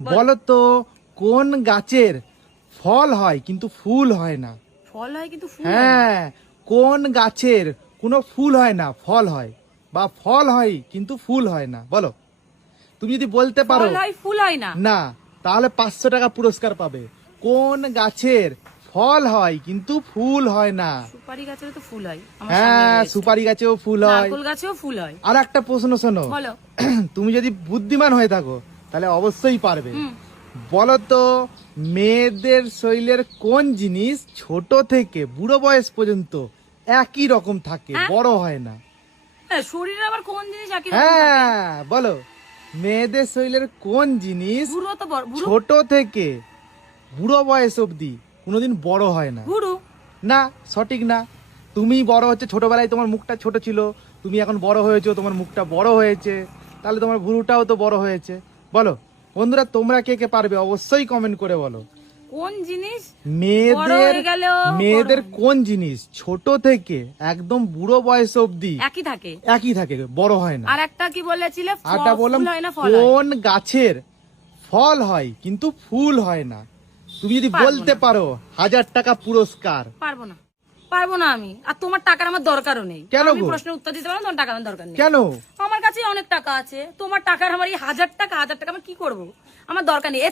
বলো তো কোন গাছের ফল হয় কিন্তু ফুল হয় না? ফল হয় কিন্তু ফুল হয় না। হ্যাঁ, কোন গাছের কোনো ফুল হয় না, ফল হয়, বা ফল হয় কিন্তু ফুল হয় না? বলো। তুমি যদি বলতে পারো ফল হয় ফুল হয় না। না, তাহলে 500 টাকা পুরস্কার পাবে। কোন গাছের ফল হয় কিন্তু ফুল হয় না? সুপারি গাছেরও তো ফুল হয়, আমার সামনে হ্যাঁ, রয়েছে। সুপারি গাছেও ফুল হয়। নারকেল গাছেও ফুল হয়। আর একটা প্রশ্ন শোনো, বলো। তুমি যদি বুদ্ধিমান হয়ে থাকো তাহলে অবশ্যই পারবে। হুম। বলো তো মেয়েদের শরীরের কোন জিনিস ছোট থেকে বুড়ো বয়স পর্যন্ত একই রকম থাকে, হ্যাঁ? বড় হয় না? হ্যাঁ, শরীরে আবার কোন জিনিস একই রকম থাকে? হ্যাঁ, বলো। মেয়েদের শরীরের কোন জিনিস ভুরু তো ভুরু। ছোট থেকে বুড়ো বয়স অবধি কোনোদিন বড় হয় না? ভুরু। না, সঠিক না। তুমি বড় হচ্ছে, ছোটবেলায় তোমার মুখটা ছোট ছিল, তুমি এখন বড় হয়েছো, তোমার মুখটা বড় হয়েছে, তাহলে তোমার ভুরুটাও তো বড় হয়েছে। বলো বন্ধুরা, তোমরা কে কে পারবে অবশ্যই কমেন্ট করে বলো। কোন জিনিস বড় মেয়েদের হয়ে গেলেও মেয়েদের বড় কোন জিনিস ছোট থেকে একদম বুড়ো বয়স অবধি একই থাকে? একই থাকে, বড় হয় না? আর একটা কি বলেছিলে? আরটা বললাম ফুল হয় না, ফল হয়? কোন গাছের ফল হয় কিন্তু ফুল হয় না? তুমি যদি পারবো বলতে না। পারো 1000 টাকা পুরস্কার। পারবো না, পারবো না আমি। আর তোমার টাকার আমার দরকারও নেই। কেন আমি গো? প্রশ্নের উত্তর দিতে পারবো, তোমার টাকা আমার দরকার নেই। কেন? আমার কাছে অনেক টাকা আছে, তোমার টাকার আমার এই 1000 টাকা, 1000 টাকা আমি কি করবো? আমার দরকার নেই।